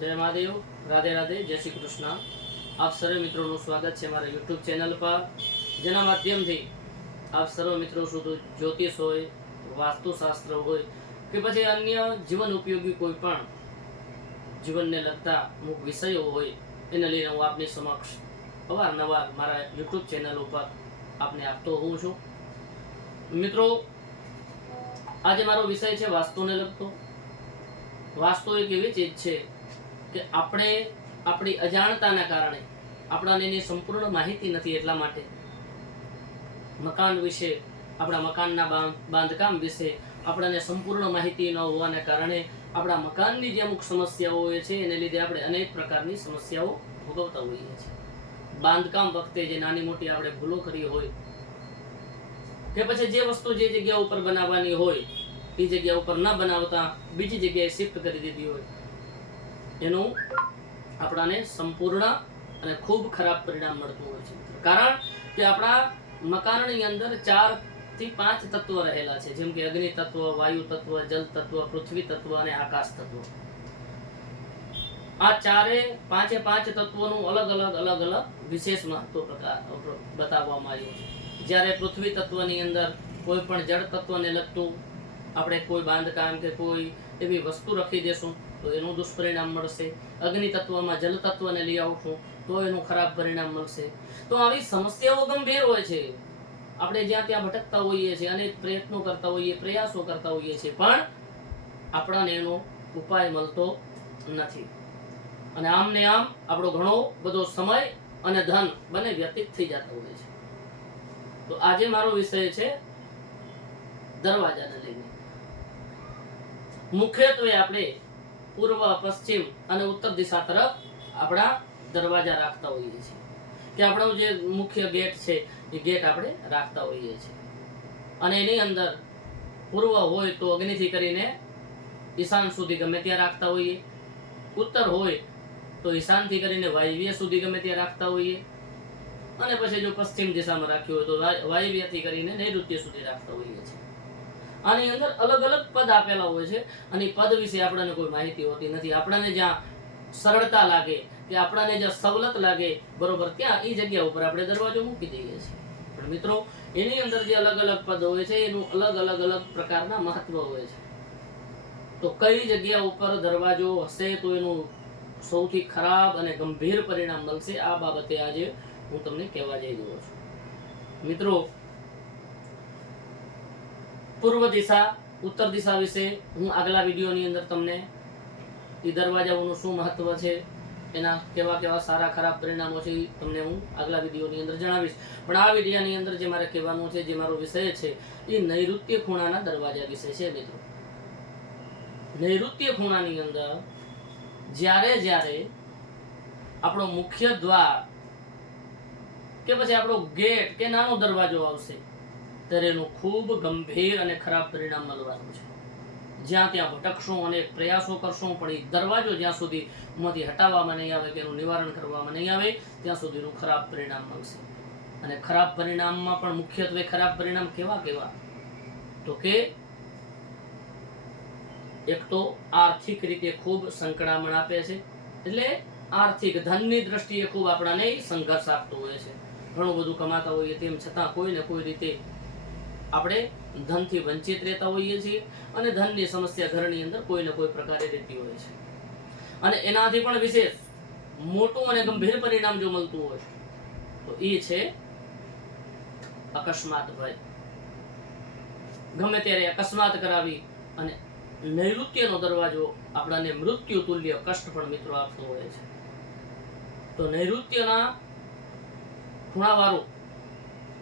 जय महादेव, राधे राधे, जय श्री कृष्ण। आप सर्व मित्रों નું સ્વાગત છે મારા YouTube ચેનલ પર, જેના માધ્યમથી આપ સર્વ મિત્રો સુધી જ્યોતિષ હોય, વાસ્તુશાસ્ત્ર હોય કે પછી અન્ય જીવન ઉપયોગી કોઈ પણ જીવનને લગતા અમુક વિષયો હોય એને લઈને હું આપની સમક્ષ અવારનવાર મારા YouTube ચેનલ ઉપર આપને આપતો હોઉં છું। મિત્રો, આજે મારો વિષય છે વાસ્તુને લગતો। વાસ્તુ એક એવી ચીજ છે કે આપણે આપણી અજાણતાના કારણે આપણાને એની સંપૂર્ણ માહિતી નથી, એટલા માટે મકાન વિશે, આપણા મકાનના બાંધકામ વિશે આપણને સંપૂર્ણ માહિતી ન હોવાને કારણે આપણા મકાનની જે અમુક સમસ્યાઓ હોય છે એને લીધે આપણે અનેક પ્રકારની સમસ્યાઓ ભોગવતા હોઈએ છીએ। બાંધકામ વખતે જે નાની મોટી આપણે ભૂલો કરી હોય કે પછી જે વસ્તુ જે જગ્યા ઉપર બનાવવાની હોય એ જગ્યા ઉપર ન બનાવતા બીજી જગ્યાએ શિફ્ટ કરી દીધી હોય, એનું આપણાને સંપૂર્ણ અને ખૂબ ખરાબ પરિણામ મળતું હોય છે। કારણ કે આપણા મકાનની અંદર 4 થી 5 તત્વ રહેલા છે, જેમ કે અગ્નિ તત્વ, વાયુ તત્વ, જલ તત્વ, પૃથ્વી તત્વ અને આકાશ તત્વ। આ પાંચે પાંચ તત્વોનું અલગ અલગ વિશેષ મહત્વ બતાવવામાં આવ્યું છે। જ્યારે પૃથ્વી તત્વની અંદર કોઈ પણ જળ તત્વને લગતું આપણે કોઈ બાંધકામ કે કોઈ એવી વસ્તુ રાખી દેશું તો એનું દુષ્પરિણામ મળશે। અગ્નિ તત્વમાં જલ તત્વને લઈ આવશું તો એનું ખરાબ પરિણામ મળશે। તો આવી સમસ્યાઓ ગંભીર હોય છે। આપણે જ્યાં ત્યાં ભટકતા હોઈએ છીએ, અનેક પ્રયત્નો કરતા હોઈએ, પ્રયાસો કરતા હોઈએ છીએ, પણ આપણને એનો ઉપાય મળતો નથી અને આમ ને આમ આપણો ઘણો બધો સમય અને ધન બંને વ્યતીત થઈ જતા હોય છે। તો આજે મારો વિષય છે દરવાજાને લઈને। મુખ્યત્વે આપણે પૂર્વ, પશ્ચિમ અને ઉત્તર દિશા તરફ આપણા દરવાજા રાખતા હોઈએ છીએ કે આપણો જે મુખ્ય ગેટ છે એ ગેટ આપણે રાખતા હોઈએ છીએ અને એની અંદર પૂર્વ હોય તો અગ્નિથી કરીને ઈશાન સુધી ગમે ત્યાં રાખતા હોઈએ, ઉત્તર હોય તો ઈશાનથી કરીને વાયવ્ય સુધી ગમે ત્યાં રાખતા હોઈએ અને પછી જો પશ્ચિમ દિશામાં રાખ્યું હોય તો વાયવ્યથી કરીને નૈઋત્ય સુધી રાખતા હોઈએ છીએ। આની અંદર અલગ અલગ પદ આપેલા હોય છે અને પદ વિશે આપણને કોઈ માહિતી હોતી નથી। આપણને જ્યાં સરળતા લાગે કે આપણને જ્યાં સવલત લાગે બરોબર ત્યાં એ જગ્યા ઉપર આપણે દરવાજો મૂકી દઈએ છીએ, પણ મિત્રો એની અંદર જે અલગ અલગ પદ હોય છે એનું અલગ અલગ પ્રકારના મહત્વ હોય છે। તો કઈ જગ્યા ઉપર દરવાજો હશે તો એનું સૌથી ખરાબ અને ગંભીર પરિણામ મળશે, આ બાબતે આજે હું તમને કહેવા જઈ રહ્યો છું। મિત્રો, પૂર્વ દિશા, ઉત્તર દિશા વિશે હું આગલા વિડીયોની અંદર તમને એ દરવાજાઓનું શું મહત્વ છે, એના કેવા કેવા સારા ખરાબ પરિણામો છે તમને હું આગલા વિડીયોની અંદર જણાવીશ। પણ આ વિડીયોની અંદર જે મારે કહેવાનું છે, જે મારો વિષય છે એ નૈઋત્ય ખૂણાના દરવાજા વિશે છે। મિત્રો, નૈઋત્ય ખૂણાની અંદર જ્યારે આપણો મુખ્ય દ્વાર કે પછી આપણો ગેટ કે નાનો દરવાજો આવશે ત્યારે એનું ખૂબ ગંભીર અને ખરાબ પરિણામ મળવાનું છે। જ્યાં ત્યાં ભટકશું અને પ્રયાસો કરશું પણ એ દરવાજો જ્યાં સુધી ઉમાંથી હટાવવામાં નહીં આવે કે એનું નિવારણ કરવામાં નહીં આવે ત્યાં સુધીનું ખરાબ પરિણામ મળશે। અને ખરાબ પરિણામમાં પણ મુખ્યત્વે ખરાબ પરિણામ કેવા તો કે એક તો આર્થિક રીતે ખૂબ સંકળામણ આપે છે, એટલે આર્થિક ધનની દ્રષ્ટિએ ખૂબ આપણાને સંઘર્ષ આપતો હોય છે। ઘણું બધું કમાતા હોઈએ તેમ છતાં કોઈ ને કોઈ રીતે આપણે ધનથી વંચિત રહેતા હોઈએ છીએ અને ધનની સમસ્યા ઘરની અંદર કોઈ ને કોઈ પ્રકારે રહેતી હોય છે। અને એનાથી પણ વિશેષ મોટું અને ગંભીર પરિણામ જો મળતું હોય તો એ છે અકસ્માત ભય। ગમે ત્યારે અકસ્માત કરાવી અને નૈઋત્યનો દરવાજો આપણાને મૃત્યુ તુલ્ય કષ્ટ પણ મિત્રો આપતો હોય છે। તો નૈઋત્યના ખૂણાવાળું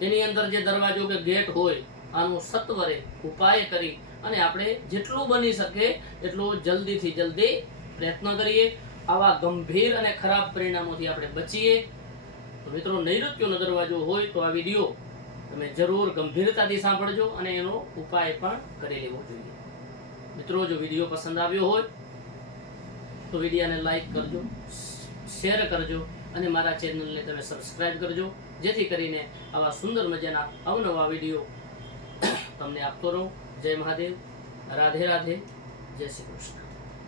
એની અંદર જે દરવાજો કે ગેટ હોય આનું સત્વરે ઉપાય કરી અને આપણે જેટલું બની શકે એટલું જલ્દીથી જલ્દી પ્રયત્ન કરીએ, આવા ગંભીર અને ખરાબ પરિણામોથી આપણે બચીએ। તો મિત્રો, નૈઋત્યનો દરવાજો હોય તો આ વિડીયો તમે જરૂર ગંભીરતાથી સાંભળજો અને એનો ઉપાય પણ કરી લેવો જોઈએ। મિત્રો, જો વિડીયો પસંદ આવ્યો હોય તો વિડીયોને લાઈક કરજો, શેર કરજો અને મારા ચેનલને તમે સબસ્ક્રાઇબ કરજો, જેથી કરીને આવા સુંદર મજાના અવનવા વિડીયો તમને આપતો રહું। જય મહાદેવ, રાધે રાધે, જય શ્રી કૃષ્ણ।